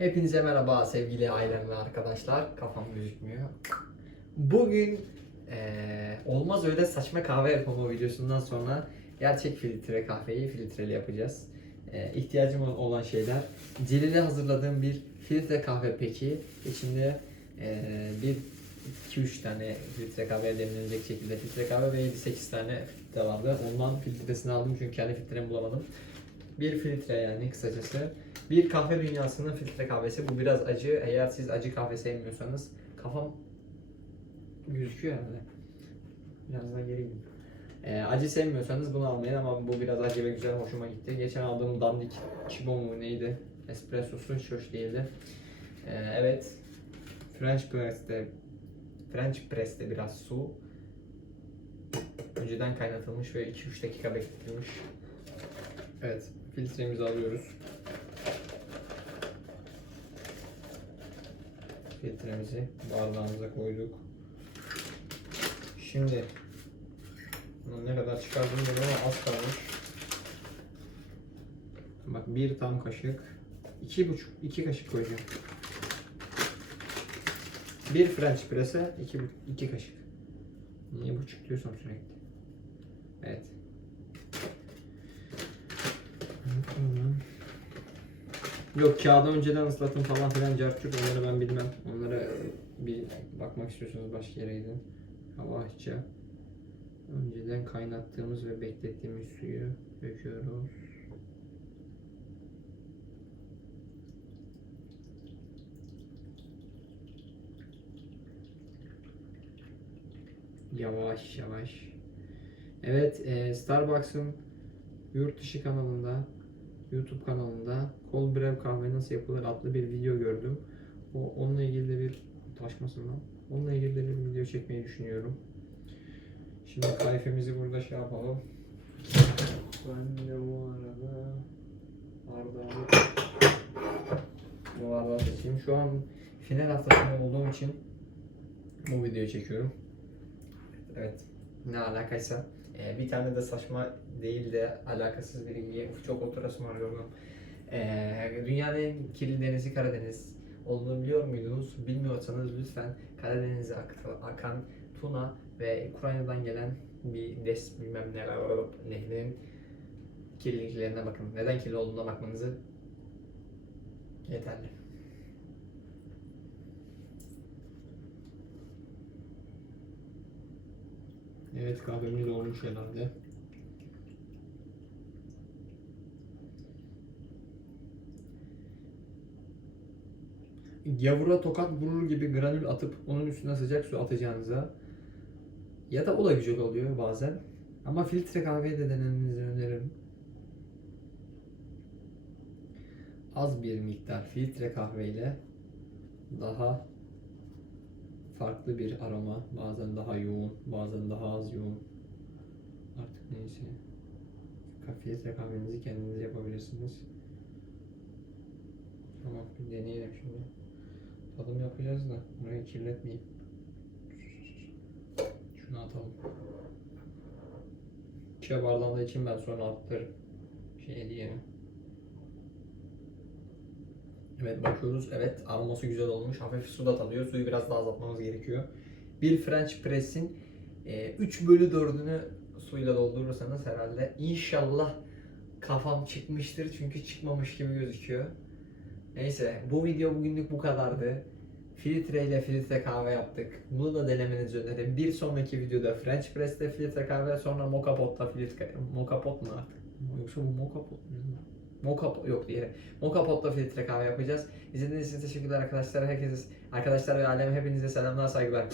Hepinize merhaba sevgili ailem ve arkadaşlar. Kafam gözükmüyor. Bugün eee, olmaz öyle saçma kahve yapımı videosundan sonra gerçek filtre kahveyi filtreli yapacağız. Eee ihtiyacım olan şeyler Celil'e hazırladığım bir filtre kahve peki. İçinde eee, bir 2-3 tane filtre kahve demlenecek şekilde filtre kahve ve 7-8 tane filtre vardı. Ondan filtresini aldım çünkü kendi filtremi bulamadım. Bir filtre yani kısacası. Bir kahve dünyasının filtre kahvesi. Bu biraz acı. Eğer siz acı kahve sevmiyorsanız kafam gözüküyor herhalde. Biraz daha geri gideyim. Ee, acı sevmiyorsanız bunu almayın ama bu biraz acı ve güzel hoşuma gitti. Geçen aldığım dandik Chibo mu neydi? Espressosu hiç değildi. Ee, evet. French press'te French press'te biraz su. Önceden kaynatılmış ve 2-3 dakika bekletilmiş. Evet, filtremizi alıyoruz. Filtremizi bardağımıza koyduk. Şimdi bunu ne kadar çıkardım bilmiyorum ama az kalmış. Bak bir tam kaşık, iki buçuk, iki kaşık koyacağım. Bir French press'e iki, iki kaşık. Niye buçuk diyorsam sürekli. Evet. Yok kağıdı önceden ıslatın falan filan carçuk onları ben bilmem. Onlara bir bakmak istiyorsanız başka yere gidin. Hava. Önceden kaynattığımız ve beklettiğimiz suyu döküyoruz. Yavaş yavaş. Evet, e, Starbucks'ın yurt dışı kanalında, YouTube kanalında Cold Brew kahve nasıl yapılır adlı bir video gördüm. O onunla ilgili de bir taşmasın lan. Onunla ilgili de bir video çekmeyi düşünüyorum. Şimdi kahvemizi burada şey yapalım. Ben de bu arada bardağı bu bardağı seçeyim. Şu an final haftasında olduğum için bu videoyu çekiyorum. Evet. Ne alakaysa. Ee, bir tane de saçma değil de alakasız bir bilgi. Çok oturasım arıyorum. Ee, dünyanın en kirli denizi Karadeniz olduğunu biliyor muydunuz? Bilmiyorsanız lütfen Karadeniz'e ak- akan Tuna ve Ukrayna'dan gelen bir des bilmem neler nehrinin kirliliklerine bakın. Neden kirli olduğuna bakmanızı yeterli. Evet kahvemiz olmuş herhalde. Gavura tokat vurur gibi granül atıp onun üstüne sıcak su atacağınıza ya da o da güzel oluyor bazen. Ama filtre kahveyi de denemenizi öneririm. Az bir miktar filtre kahveyle daha farklı bir aroma, bazen daha yoğun, bazen daha az yoğun. Artık neyse. Filtre kahvenizi kendiniz yapabilirsiniz. Tamam, bir deneyelim şimdi. Tadım yapacağız da burayı kirletmeyeyim. Şunu atalım. Çay bardağında için ben sonra attırırım. Şey diyelim. Evet bakıyoruz. Evet aroması güzel olmuş. Hafif su da tadıyor. Suyu biraz daha azaltmamız gerekiyor. Bir French Press'in 3 bölü 4'ünü suyla doldurursanız herhalde inşallah kafam çıkmıştır. Çünkü çıkmamış gibi gözüküyor. Neyse bu video bugünlük bu kadardı. Filtre ile filtre kahve yaptık. Bunu da denemenizi öneririm. Bir sonraki videoda French Press'te filtre kahve sonra Moka Pot'ta filtre Moka Pot mu artık? Yoksa bu Moka Pot mu? Pot yok diğeri. Moka Pot'ta filtre kahve yapacağız. İzlediğiniz için teşekkürler arkadaşlar. Herkese arkadaşlar ve aleme hepinize selamlar saygılar.